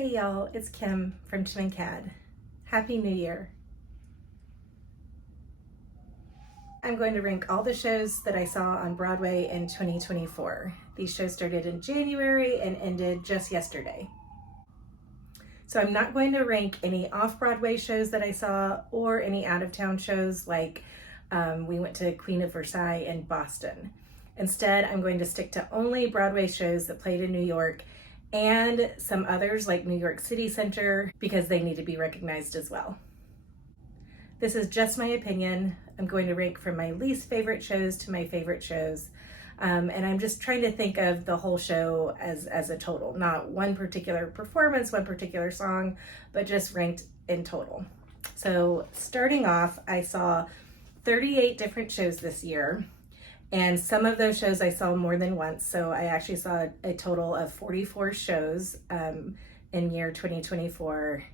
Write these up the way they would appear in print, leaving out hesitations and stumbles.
Hey y'all, it's Kim from Tim and Cad. Happy New Year. I'm going to rank all the shows that I saw on Broadway in 2024. These shows started in January and ended just yesterday. So I'm not going to rank any off-Broadway shows that I saw or any out-of-town shows like we went to Queen of Versailles in Boston. Instead, I'm going to stick to only Broadway shows that played in New York and some others like New York City Center because they need to be recognized as well. This is just my opinion. I'm going to rank from my least favorite shows to my favorite shows. And I'm just trying to think of the whole show as a total, not one particular performance, one particular song, but just ranked in total. So starting off, I saw 38 different shows this year. And some of those shows I saw more than once. So I actually saw a total of 44 shows in year 2024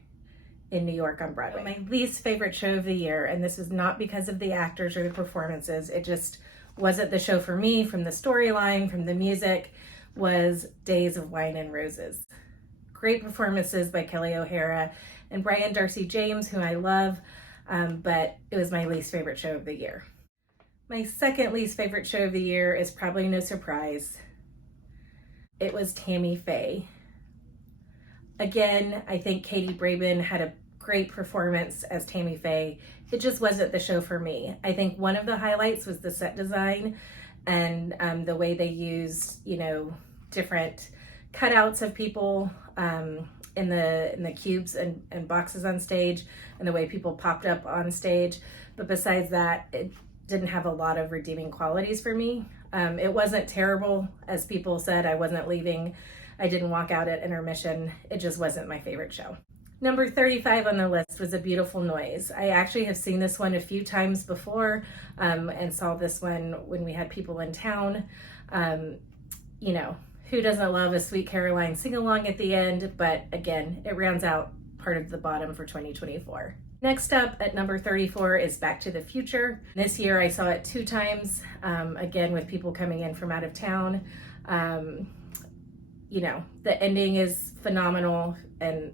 in New York on Broadway. My least favorite show of the year, and this is not because of the actors or the performances, it just wasn't the show for me from the storyline, from the music, was Days of Wine and Roses. Great performances by Kelly O'Hara and Brian Darcy James, who I love, but it was my least favorite show of the year. My second least favorite show of the year is probably no surprise. It was Tammy Faye. Again, I think Katie Braben had a great performance as Tammy Faye. It just wasn't the show for me. I think one of the highlights was the set design and the way they used, different cutouts of people in the cubes and boxes on stage and the way people popped up on stage. But besides that, it didn't have a lot of redeeming qualities for me. It wasn't terrible, as people said. I wasn't leaving. I didn't walk out at intermission. It just wasn't my favorite show. Number 35 on the list was A Beautiful Noise. I actually have seen this one a few times before and saw this one when we had people in town. Who doesn't love a Sweet Caroline sing-along at the end? But again, it rounds out part of the bottom for 2024. Next up at number 34 is Back to the Future. This year I saw it 2 times, again with people coming in from out of town. The ending is phenomenal. And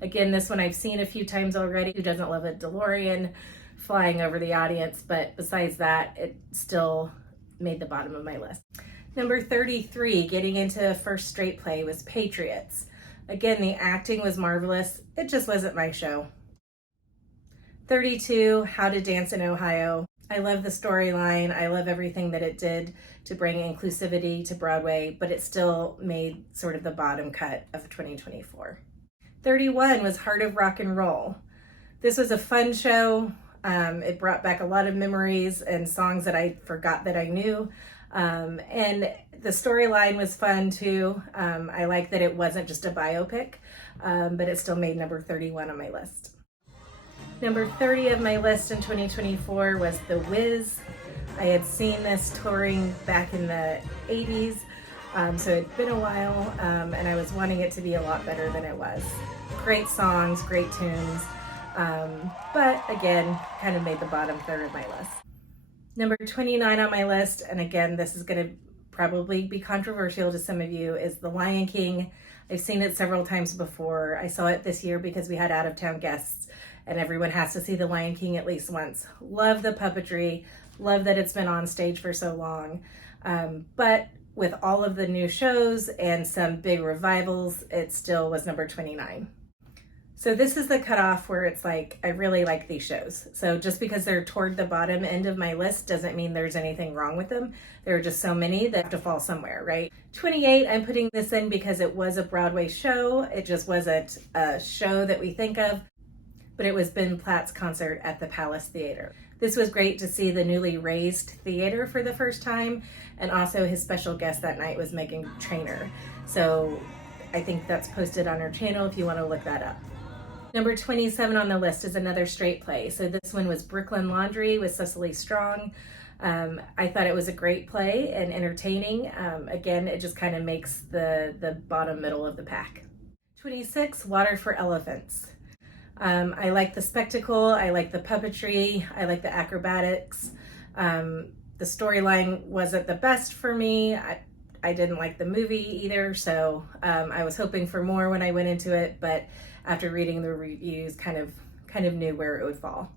again, this one I've seen a few times already. Who doesn't love a DeLorean flying over the audience? But besides that, it still made the bottom of my list. Number 33, getting into a first straight play, was Patriots. Again, the acting was marvelous. It just wasn't my show. 32, How to Dance in Ohio. I love the storyline. I love everything that it did to bring inclusivity to Broadway, but it still made sort of the bottom cut of 2024. 31 was Heart of Rock and Roll. This was a fun show. It brought back a lot of memories and songs that I forgot that I knew. And the storyline was fun too. I like that it wasn't just a biopic, but it still made number 31 on my list. Number 30 of my list in 2024 was The Wiz. I had seen this touring back in the 80s, so it'd been a while, and I was wanting it to be a lot better than it was. Great songs, great tunes, but again, kind of made the bottom third of my list. Number 29 on my list, and again, this is going to probably be controversial to some of you, is The Lion King. I've seen it several times before. I saw it this year because we had out-of-town guests, and everyone has to see The Lion King at least once. Love the puppetry, love that it's been on stage for so long. But with all of the new shows and some big revivals, it still was number 29. So this is the cutoff where it's like, I really like these shows. So just because they're toward the bottom end of my list doesn't mean there's anything wrong with them. There are just so many that have to fall somewhere, right? 28, I'm putting this in because it was a Broadway show. It just wasn't a show that we think of, but it was Ben Platt's concert at the Palace Theater. This was great to see the newly raised theater for the first time, and also his special guest that night was Meghan Trainor. So I think that's posted on our channel if you want to look that up. Number 27 on the list is another straight play. So this one was Brooklyn Laundry with Cecily Strong. I thought it was a great play and entertaining. Again, it just kind of makes the bottom middle of the pack. 26, Water for Elephants. I like the spectacle, I like the puppetry, I like the acrobatics. The storyline wasn't the best for me. I didn't like the movie either, so I was hoping for more when I went into it, but after reading the reviews, kind of knew where it would fall.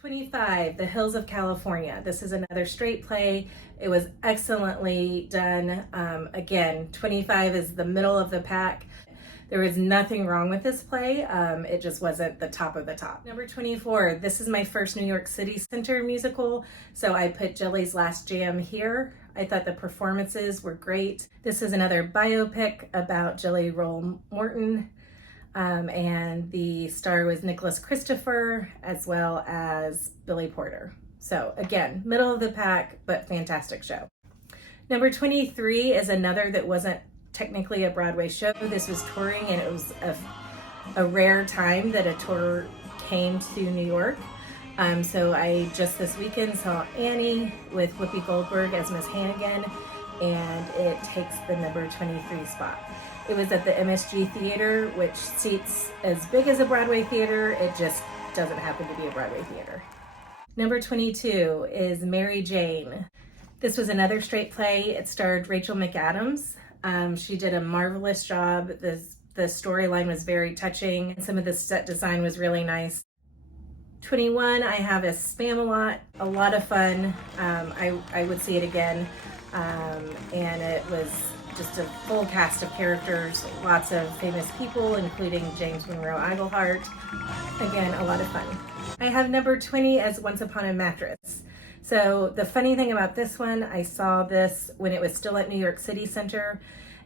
25, The Hills of California. This is another straight play. It was excellently done. Again, 25 is the middle of the pack. There was nothing wrong with this play. It just wasn't the top of the top. Number 24, this is my first New York City Center musical, so I put Jelly's Last Jam here. I thought the performances were great. This is another biopic about Jelly Roll Morton, and the star was Nicholas Christopher as well as Billy Porter. So again, middle of the pack, but fantastic show. Number 23 is another that wasn't technically a Broadway show. This was touring, and it was a rare time that a tour came to New York. So I just this weekend saw Annie with Whoopi Goldberg as Miss Hannigan, and it takes the number 23 spot. It was at the MSG Theater, which seats as big as a Broadway theater. It just doesn't happen to be a Broadway theater. Number 22 is Mary Jane. This was another straight play. It starred Rachel McAdams. She did a marvelous job. The storyline was very touching. Some of the set design was really nice. 21, I have a Spam-A-Lot, a lot of fun. I would see it again. And it was just a full cast of characters, lots of famous people, including James Monroe Iglehart. Again, a lot of fun. I have number 20 as Once Upon a Mattress. So the funny thing about this one, I saw this when it was still at New York City Center,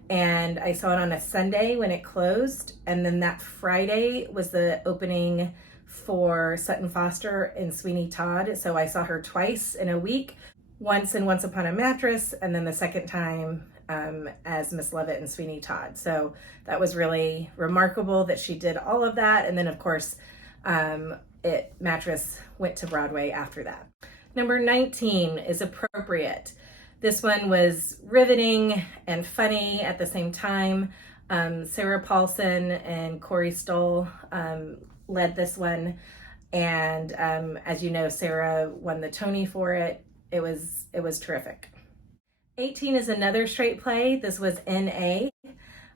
and I saw it on a Sunday when it closed, and then that Friday was the opening for Sutton Foster and Sweeney Todd. So I saw her twice in a week, once in Once Upon a Mattress, and then the second time as Miss Lovett and Sweeney Todd. So that was really remarkable that she did all of that. And then of course, Mattress went to Broadway after that. Number 19 is Appropriate. This one was riveting and funny at the same time. Sarah Paulson and Corey Stoll led this one. And as you know, Sarah won the Tony for it. It was terrific. 18 is another straight play. This was N.A.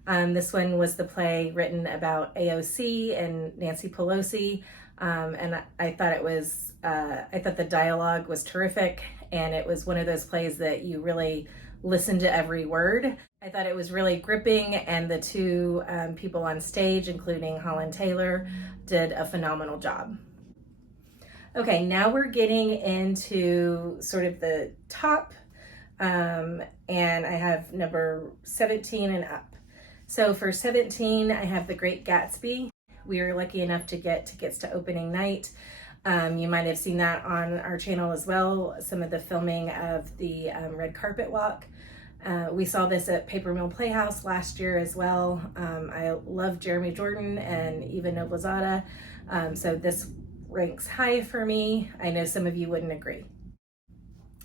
This one was the play written about AOC and Nancy Pelosi. And I thought I thought the dialogue was terrific, and it was one of those plays that you really listen to every word. I thought it was really gripping, and the two people on stage, including Holland Taylor, did a phenomenal job. Okay, now we're getting into sort of the top, and I have number 17 and up. So for 17, I have The Great Gatsby. We were lucky enough to get tickets to opening night. You might have seen that on our channel as well, some of the filming of the red carpet walk. We saw this at Paper Mill Playhouse last year as well. I love Jeremy Jordan and Eva Noblezada, so this ranks high for me. I know some of you wouldn't agree.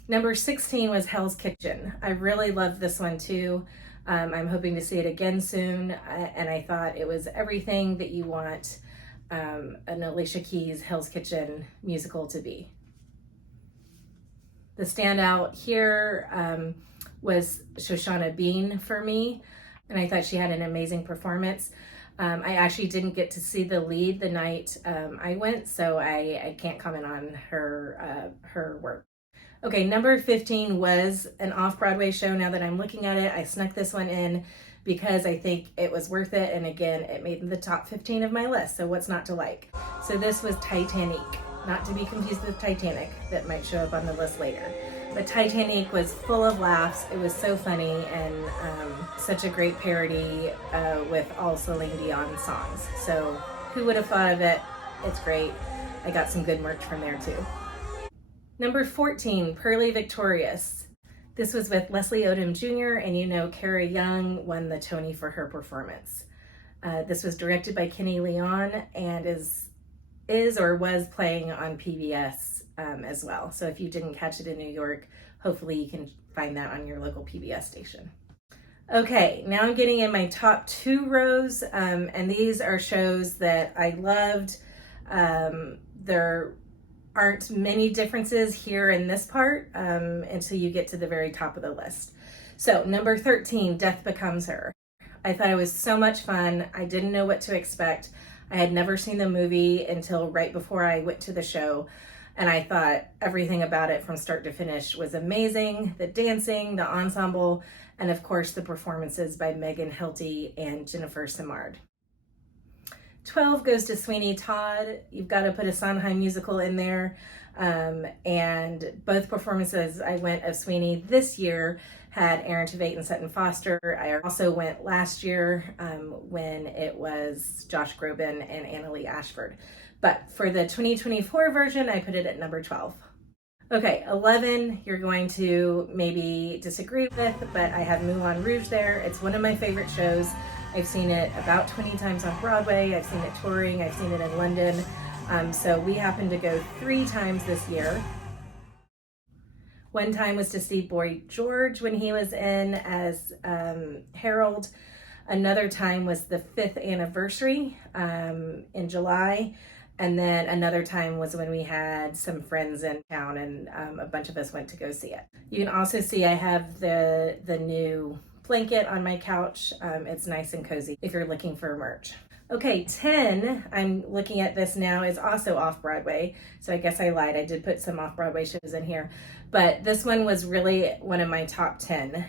Number 16 was Hell's Kitchen. I really loved this one too. I'm hoping to see it again soon, and I thought it was everything that you want an Alicia Keys Hell's Kitchen musical to be. The standout here was Shoshana Bean for me, and I thought she had an amazing performance. I actually didn't get to see the lead the night I went, so I can't comment on her work. Okay, number 15 was an off-Broadway show. Now that I'm looking at it, I snuck this one in because I think it was worth it. And again, it made the top 15 of my list. So what's not to like? So this was Titanic, not to be confused with Titanic that might show up on the list later. But Titanic was full of laughs. It was so funny, and such a great parody with all Celine Dion songs. So who would have thought of it? It's great. I got some good merch from there too. Number 14, Pearly Victorious. This was with Leslie Odom Jr., and you know Cara Young won the Tony for her performance. This was directed by Kenny Leon and is or was playing on PBS as well. So if you didn't catch it in New York, hopefully you can find that on your local PBS station. Okay, now I'm getting in my top 2 rows, and these are shows that I loved. There aren't many differences here in this part until you get to the very top of the list. So number 13, Death Becomes Her. I thought it was so much fun. I didn't know what to expect. I had never seen the movie until right before I went to the show. And I thought everything about it from start to finish was amazing. The dancing, the ensemble, and of course the performances by Megan Hilty and Jennifer Simard. 12 goes to Sweeney Todd. You've got to put a Sondheim musical in there. And both performances I went of Sweeney this year had Aaron Tveit and Sutton Foster. I also went last year when it was Josh Groban and Annalee Ashford. But for the 2024 version, I put it at number 12. Okay, 11, you're going to maybe disagree with, but I have Moulin Rouge there. It's one of my favorite shows. I've seen it about 20 times on Broadway. I've seen it touring. I've seen it in London. So we happened to go 3 times this year. One time was to see Boy George when he was in as Harold. Another time was the 5th anniversary in July. And then another time was when we had some friends in town and a bunch of us went to go see it. You can also see I have the new blanket on my couch. It's nice and cozy if you're looking for merch. Okay, 10, I'm looking at this now, is also off-Broadway. So I guess I lied. I did put some off-Broadway shows in here. But this one was really one of my top 10.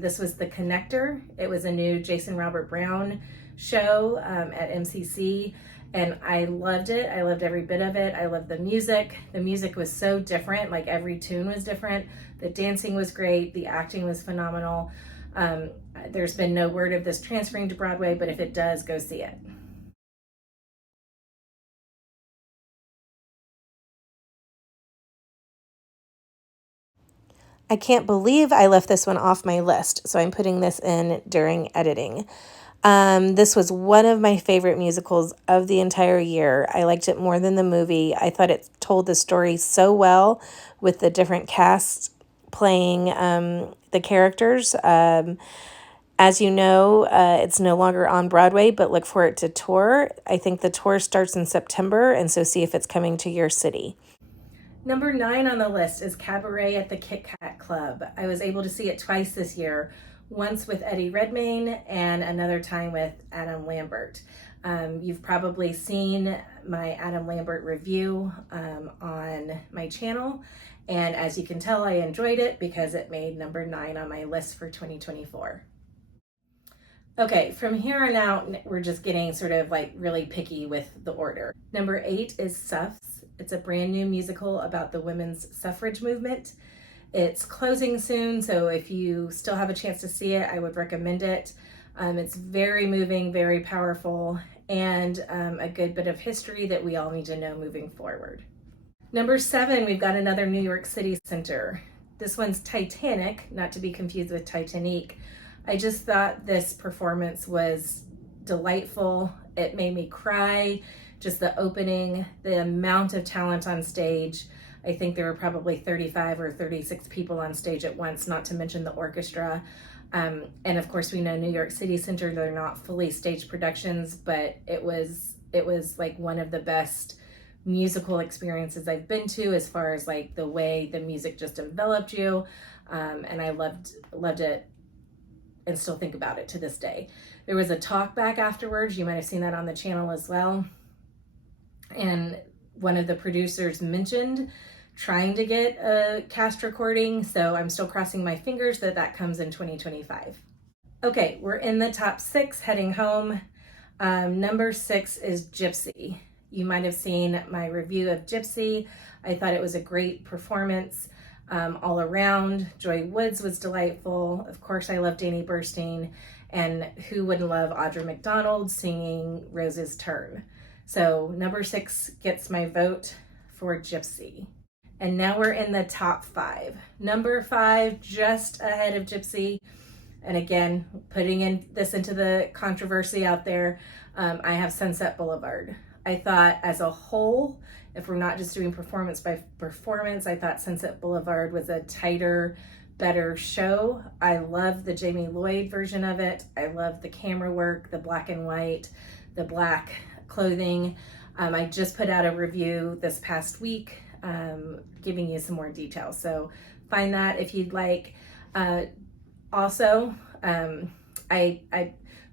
This was The Connector. It was a new Jason Robert Brown show at MCC. And I loved it. I loved every bit of it. I loved the music. The music was so different. Like every tune was different. The dancing was great. The acting was phenomenal. There's been no word of this transferring to Broadway, but if it does, go see it. I can't believe I left this one off my list, so I'm putting this in during editing. This was one of my favorite musicals of the entire year. I liked it more than the movie. I thought it told the story so well with the different casts playing the characters. As you know, it's no longer on Broadway, but look for it to tour. I think the tour starts in September, and so see if it's coming to your city. Number 9 on the list is Cabaret at the Kit Kat Club. I was able to see it twice this year, once with Eddie Redmayne and another time with Adam Lambert. You've probably seen my Adam Lambert review on my channel. And as you can tell, I enjoyed it because it made number 9 on my list for 2024. Okay, from here on out, we're just getting sort of like really picky with the order. Number 8 is Suffs. It's a brand new musical about the women's suffrage movement. It's closing soon, so if you still have a chance to see it, I would recommend it. It's very moving, very powerful, and a good bit of history that we all need to know moving forward. Number 7, we've got another New York City center. This one's Titanic, not to be confused with Titanic. I just thought this performance was delightful. It made me cry. Just the opening, the amount of talent on stage. I think there were probably 35 or 36 people on stage at once, not to mention the orchestra. And of course, we know New York City Center, they're not fully staged productions, but it was like one of the best musical experiences I've been to as far as like the way the music just enveloped you. And I loved it and still think about it to this day. There was a talk back afterwards. You might have seen that on the channel as well. And one of the producers mentioned trying to get a cast recording, so I'm still crossing my fingers that that comes in 2025. Okay, we're in the top 6 heading home. Number 6 is Gypsy. You might have seen my review of Gypsy. I thought it was a great performance all around. Joy Woods was delightful. Of course, I love Danny Burstein, and who wouldn't love Audra McDonald singing Rose's Turn? So number 6 gets my vote for Gypsy. And now we're in the top 5. Number 5, just ahead of Gypsy. And again, putting this into the controversy out there, I have Sunset Boulevard. I thought as a whole, if we're not just doing performance by performance, I thought Sunset Boulevard was a tighter, better show. I love the Jamie Lloyd version of it. I love the camera work, the black and white, the black clothing. I just put out a review this past week giving you some more details. So find that if you'd like. Also, I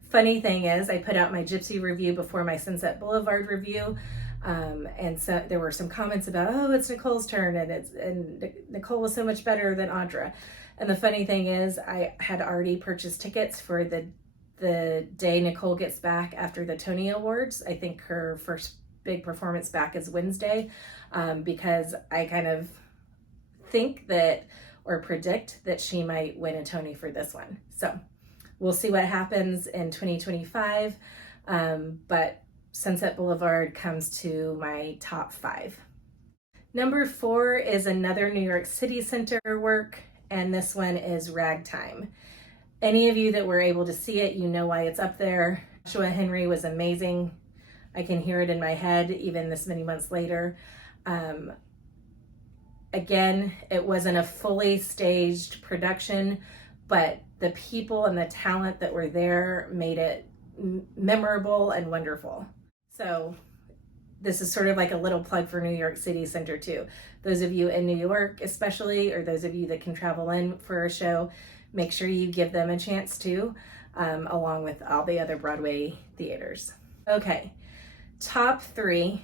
funny thing is, I put out my Gypsy review before my Sunset Boulevard review, and so there were some comments about, oh, it's Nicole's turn, and Nicole was so much better than Audra. And the funny thing is, I had already purchased tickets for the day Nicole gets back after the Tony Awards. I think her first big performance back is Wednesday, because I kind of think that, or predict that she might win a Tony for this one. So we'll see what happens in 2025, but Sunset Boulevard comes to my top 5. Number 4 is another New York City Center work, and this one is Ragtime. Any of you that were able to see it, you know why it's up there. Joshua Henry was amazing. I can hear it in my head even this many months later. Again, it wasn't a fully staged production, but the people and the talent that were there made it memorable and wonderful. So this is sort of like a little plug for New York City Center too. Those of you in New York especially, or those of you that can travel in for a show, make sure you give them a chance too, along with all the other Broadway theaters. Okay, top 3,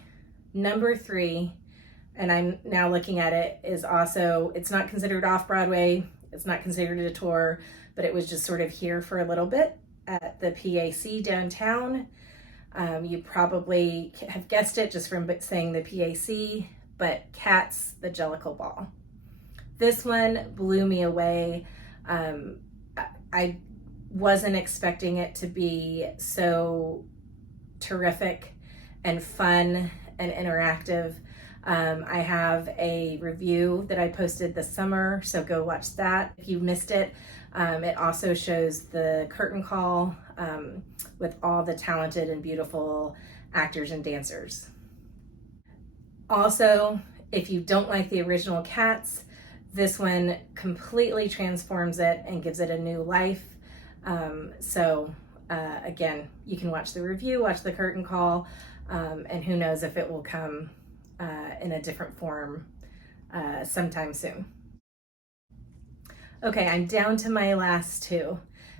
number 3, and I'm now looking at it, is also, it's not considered off-Broadway, it's not considered a tour, but it was just sort of here for a little bit at the PAC downtown. You probably have guessed it just from saying the PAC, but Cats, the Jellicle Ball. This one blew me away. I wasn't expecting it to be so terrific and fun and interactive. I have a review that I posted this summer, so go watch that if you missed it. It also shows the curtain call with all the talented and beautiful actors and dancers. Also, if you don't like the original Cats, this one completely transforms it and gives it a new life. Again, you can watch the review, watch the curtain call, and who knows if it will come in a different form sometime soon. Okay, I'm down to my last 2,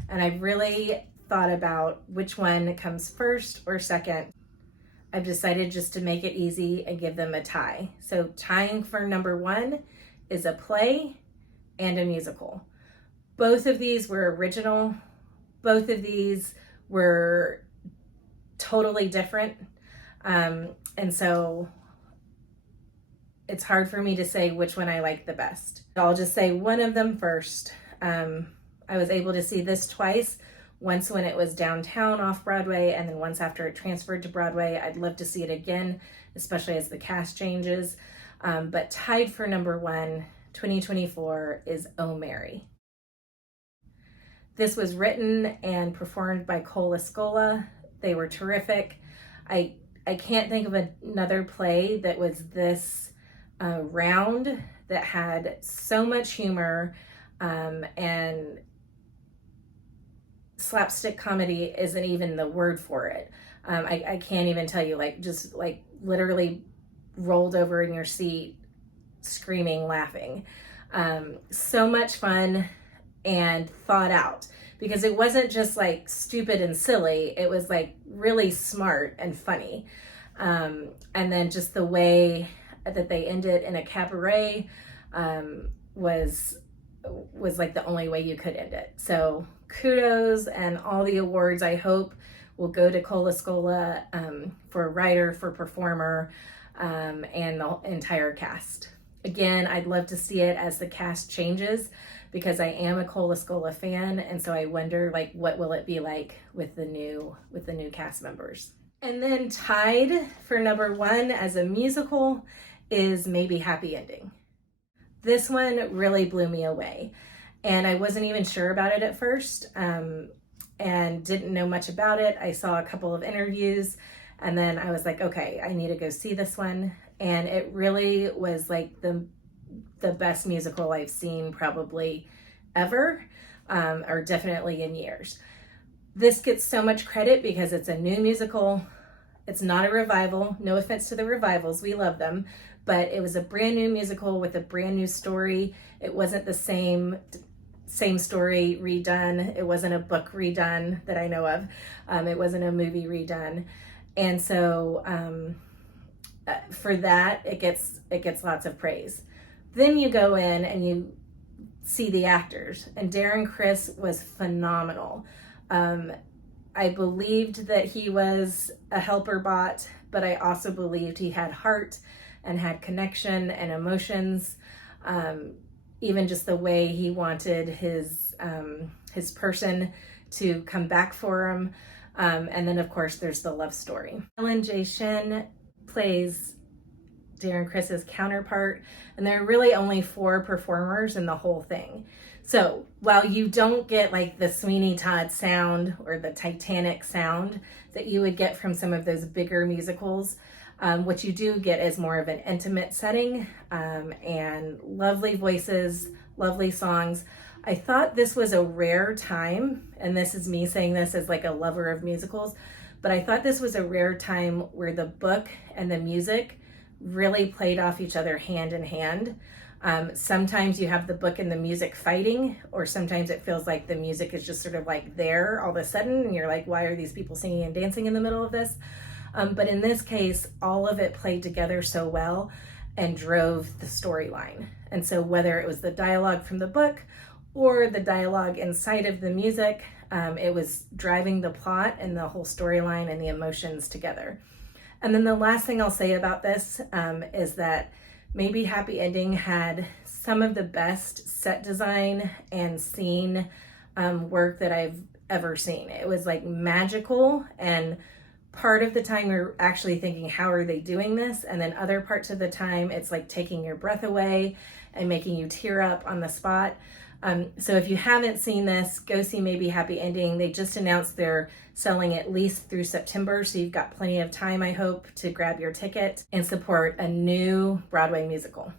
and I really thought about which one comes first or second. I've decided just to make it easy and give them a tie. So tying for number 1 is a play and a musical. Both of these were original. Both of these were totally different. And so it's hard for me to say which one I like the best. I'll just say one of them first. I was able to see this twice, once when it was downtown off Broadway, and then once after it transferred to Broadway. I'd love to see it again, especially as the cast changes. But tied for number 1, 2024, is Oh Mary. This was written and performed by Cole Escola. They were terrific. I can't think of another play that was this round, that had so much humor, and slapstick comedy isn't even the word for it. I can't even tell you, just literally rolled over in your seat screaming, laughing. So much fun and thought out, because it wasn't just like stupid and silly, it was like really smart and funny. And then just the way that they ended in a cabaret was like the only way you could end it. So kudos, and all the awards I hope will go to Cole Escola for writer, for performer, and the entire cast. Again, I'd love to see it as the cast changes, because I am a Cole Escola fan, and so I wonder what will it be like with the new cast members. And then tied for number 1 as a musical is Maybe Happy Ending. This one really blew me away, and I wasn't even sure about it at first, and didn't know much about it. I saw a couple of interviews, and then I was like, okay, I need to go see this one. And it really was like the best musical I've seen probably ever, or definitely in years. This gets so much credit because it's a new musical. It's not a revival. No offense to the revivals, we love them, but it was a brand new musical with a brand new story. It wasn't the same same story redone. It wasn't a book redone that I know of. It wasn't a movie redone. And so for that, it gets lots of praise. Then you go in and you see the actors, and Darren Criss was phenomenal. I believed that he was a helper bot, but I also believed he had heart and had connection and emotions. Even just the way he wanted his person to come back for him. And then of course there's the love story. Ellen J. Shin plays Darren Criss's counterpart, and there are really only 4 performers in the whole thing. So while you don't get like the Sweeney Todd sound or the Titanic sound that you would get from some of those bigger musicals, what you do get is more of an intimate setting, and lovely voices, lovely songs. I thought this was a rare time, and this is me saying this as like a lover of musicals, but I thought this was a rare time where the book and the music really played off each other hand in hand. Sometimes you have the book and the music fighting, or sometimes it feels like the music is just sort of like there all of a sudden, and you're like, why are these people singing and dancing in the middle of this? But in this case, all of it played together so well and drove the storyline. And so whether it was the dialogue from the book or the dialogue inside of the music, it was driving the plot and the whole storyline and the emotions together. And then the last thing I'll say about this is that maybe Happy Ending had some of the best set design and scene work that I've ever seen. It was like magical, and part of the time you're actually thinking, how are they doing this? And then other parts of the time, it's like taking your breath away and making you tear up on the spot. So if you haven't seen this, go see Maybe Happy Ending. They just announced they're selling at least through September, so you've got plenty of time, I hope, to grab your ticket and support a new Broadway musical.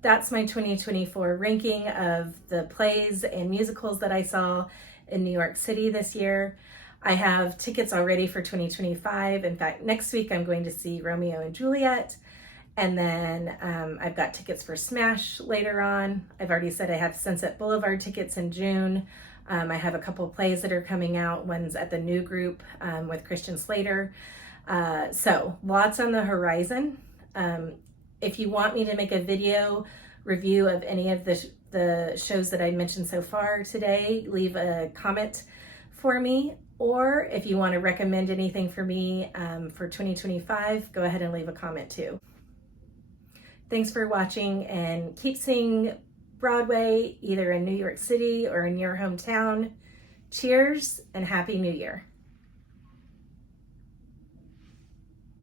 That's my 2024 ranking of the plays and musicals that I saw in New York City this year. I have tickets already for 2025. In fact, next week I'm going to see Romeo and Juliet. And then I've got tickets for Smash later on. I've already said I have Sunset Boulevard tickets in June. I have a couple plays that are coming out. One's at the New Group with Christian Slater. So lots on the horizon. If you want me to make a video review of any of the shows that I mentioned so far today, leave a comment for me. Or if you want to recommend anything for me for 2025, go ahead and leave a comment too. Thanks for watching, and keep seeing Broadway either in New York City or in your hometown. Cheers and Happy New Year.